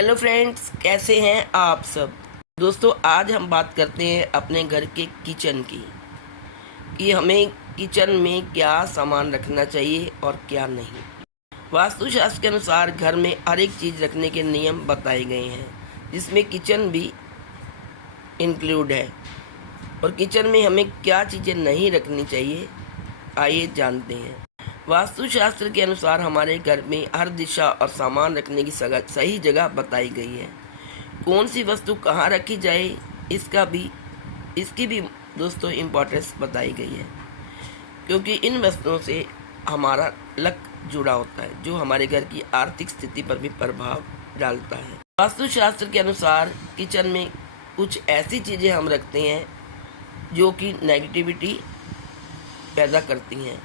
Hello friends, कैसे हैं आप सब। दोस्तों, आज हम बात करते हैं अपने घर के किचन की कि हमें किचन में क्या सामान रखना चाहिए और क्या नहीं। वास्तुशास्त्र के अनुसार घर में हर एक चीज़ रखने के नियम बताए गए हैं, जिसमें किचन भी इंक्लूड है। और किचन में हमें क्या चीज़ें नहीं रखनी चाहिए, आइए जानते हैं। वास्तुशास्त्र के अनुसार हमारे घर में हर दिशा और सामान रखने की सही जगह बताई गई है। कौन सी वस्तु कहाँ रखी जाए, इसकी भी दोस्तों इम्पोर्टेंस बताई गई है, क्योंकि इन वस्तुओं से हमारा लक जुड़ा होता है, जो हमारे घर की आर्थिक स्थिति पर भी प्रभाव डालता है। वास्तुशास्त्र के अनुसार किचन में कुछ ऐसी चीज़ें हम रखते हैं जो कि नेगेटिविटी पैदा करती हैं।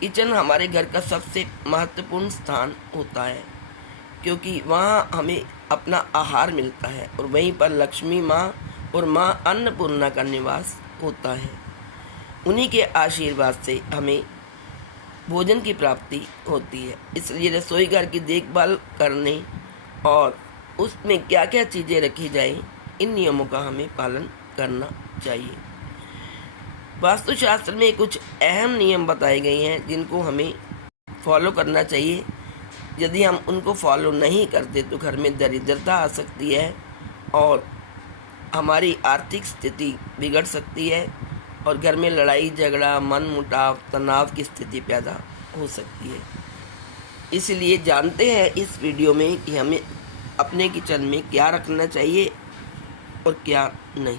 किचन हमारे घर का सबसे महत्वपूर्ण स्थान होता है, क्योंकि वहाँ हमें अपना आहार मिलता है और वहीं पर लक्ष्मी माँ और माँ अन्नपूर्णा का निवास होता है। उन्हीं के आशीर्वाद से हमें भोजन की प्राप्ति होती है। इसलिए रसोई घर की देखभाल करने और उसमें क्या क्या चीज़ें रखी जाए, इन नियमों का हमें पालन करना चाहिए। वास्तुशास्त्र में कुछ अहम नियम बताए गए हैं जिनको हमें फॉलो करना चाहिए। यदि हम उनको फॉलो नहीं करते तो घर में दरिद्रता आ सकती है और हमारी आर्थिक स्थिति बिगड़ सकती है और घर में लड़ाई झगड़ा, मनमुटाव, तनाव की स्थिति पैदा हो सकती है। इसलिए जानते हैं इस वीडियो में कि हमें अपने किचन में क्या रखना चाहिए और क्या नहीं।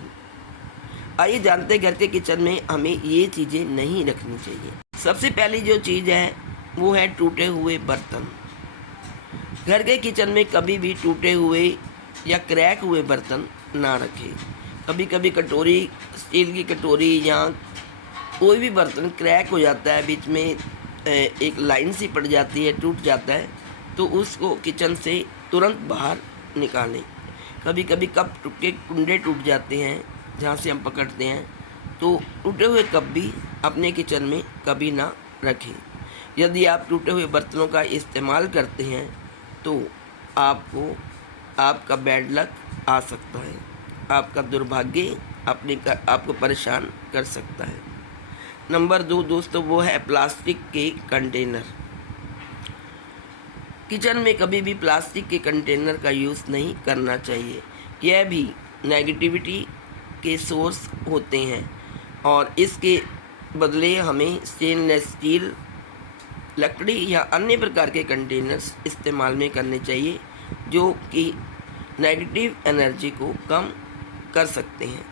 आइए जानते हैं घर के किचन में हमें ये चीज़ें नहीं रखनी चाहिए। सबसे पहली जो चीज़ है वो है टूटे हुए बर्तन। घर के किचन में कभी भी टूटे हुए या क्रैक हुए बर्तन ना रखें। कभी कभी कटोरी, स्टील की कटोरी या कोई भी बर्तन क्रैक हो जाता है, बीच में एक लाइन सी पड़ जाती है, टूट जाता है, तो उसको किचन से तुरंत बाहर निकालें। कभी कभी कप के कुंडे टूट जाते हैं जहाँ से हम पकड़ते हैं, तो टूटे हुए कप भी अपने किचन में कभी ना रखें। यदि आप टूटे हुए बर्तनों का इस्तेमाल करते हैं तो आपका बैड लक आ सकता है, आपका दुर्भाग्य आपको परेशान कर सकता है। नंबर 2 दोस्तों, वो है प्लास्टिक के कंटेनर। किचन में कभी भी प्लास्टिक के कंटेनर का यूज़ नहीं करना चाहिए। यह भी नेगेटिविटी के सोर्स होते हैं और इसके बदले हमें स्टेनलेस स्टील, लकड़ी या अन्य प्रकार के कंटेनर्स इस्तेमाल में करने चाहिए, जो कि नेगेटिव एनर्जी को कम कर सकते हैं।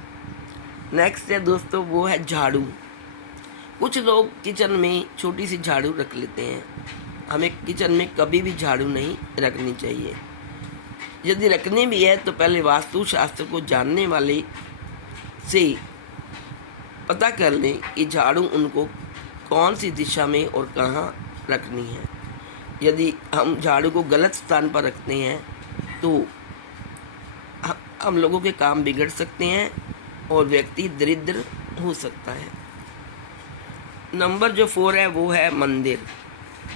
नेक्स्ट है दोस्तों, वो है झाड़ू। कुछ लोग किचन में छोटी सी झाड़ू रख लेते हैं। हमें किचन में कभी भी झाड़ू नहीं रखनी चाहिए। यदि रखनी भी है तो पहले वास्तुशास्त्र को जानने वाले से पता कर लें कि झाड़ू उनको कौन सी दिशा में और कहाँ रखनी है। यदि हम झाड़ू को गलत स्थान पर रखते हैं तो हम लोगों के काम बिगड़ सकते हैं और व्यक्ति दरिद्र हो सकता है। नंबर जो 4 है वो है मंदिर।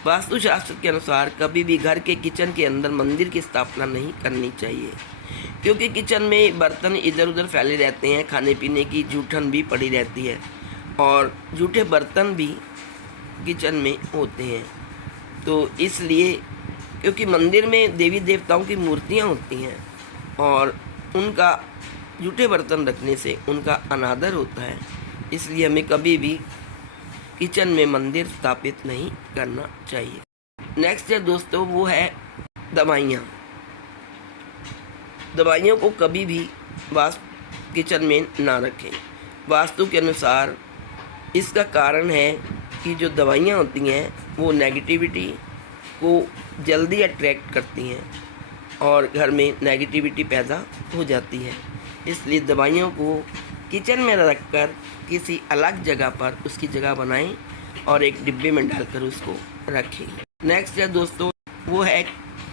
वास्तुशास्त्र के अनुसार कभी भी घर के किचन के अंदर मंदिर की स्थापना नहीं करनी चाहिए, क्योंकि किचन में बर्तन इधर उधर फैले रहते हैं, खाने पीने की जूठन भी पड़ी रहती है और जूठे बर्तन भी किचन में होते हैं। तो इसलिए, क्योंकि मंदिर में देवी देवताओं की मूर्तियां होती हैं और उनका जूठे बर्तन रखने से उनका अनादर होता है, इसलिए हमें कभी भी किचन में मंदिर स्थापित नहीं करना चाहिए। नेक्स्ट है दोस्तों, वो है दवाइयाँ। दवाइयों को कभी भी किचन में ना रखें। वास्तु के अनुसार इसका कारण है कि जो दवाइयाँ होती हैं वो नेगेटिविटी को जल्दी अट्रैक्ट करती हैं और घर में नेगेटिविटी पैदा हो जाती है। इसलिए दवाइयों को किचन में रखकर किसी अलग जगह पर उसकी जगह बनाएं और एक डिब्बे में डालकर उसको रखें। नेक्स्ट है दोस्तों, वो है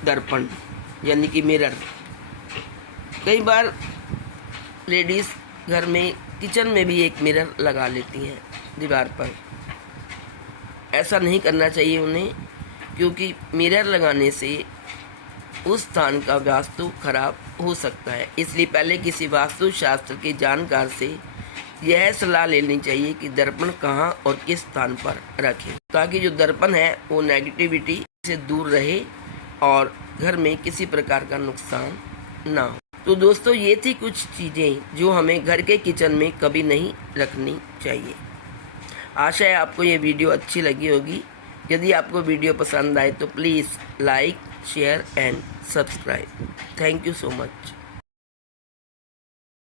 दर्पण यानी कि मिरर। कई बार लेडीज़ घर में किचन में भी एक मिरर लगा लेती हैं दीवार पर। ऐसा नहीं करना चाहिए उन्हें, क्योंकि मिरर लगाने से उस स्थान का वास्तु खराब हो सकता है। इसलिए पहले किसी वास्तु शास्त्र के जानकार से यह सलाह लेनी चाहिए कि दर्पण कहाँ और किस स्थान पर रखें, ताकि जो दर्पण है वो नेगेटिविटी से दूर रहे और घर में किसी प्रकार का नुकसान ना हो। तो दोस्तों, ये थी कुछ चीज़ें जो हमें घर के किचन में कभी नहीं रखनी चाहिए। आशा है आपको ये वीडियो अच्छी लगी होगी। यदि आपको वीडियो पसंद आए तो please like, share and subscribe. Thank you so much.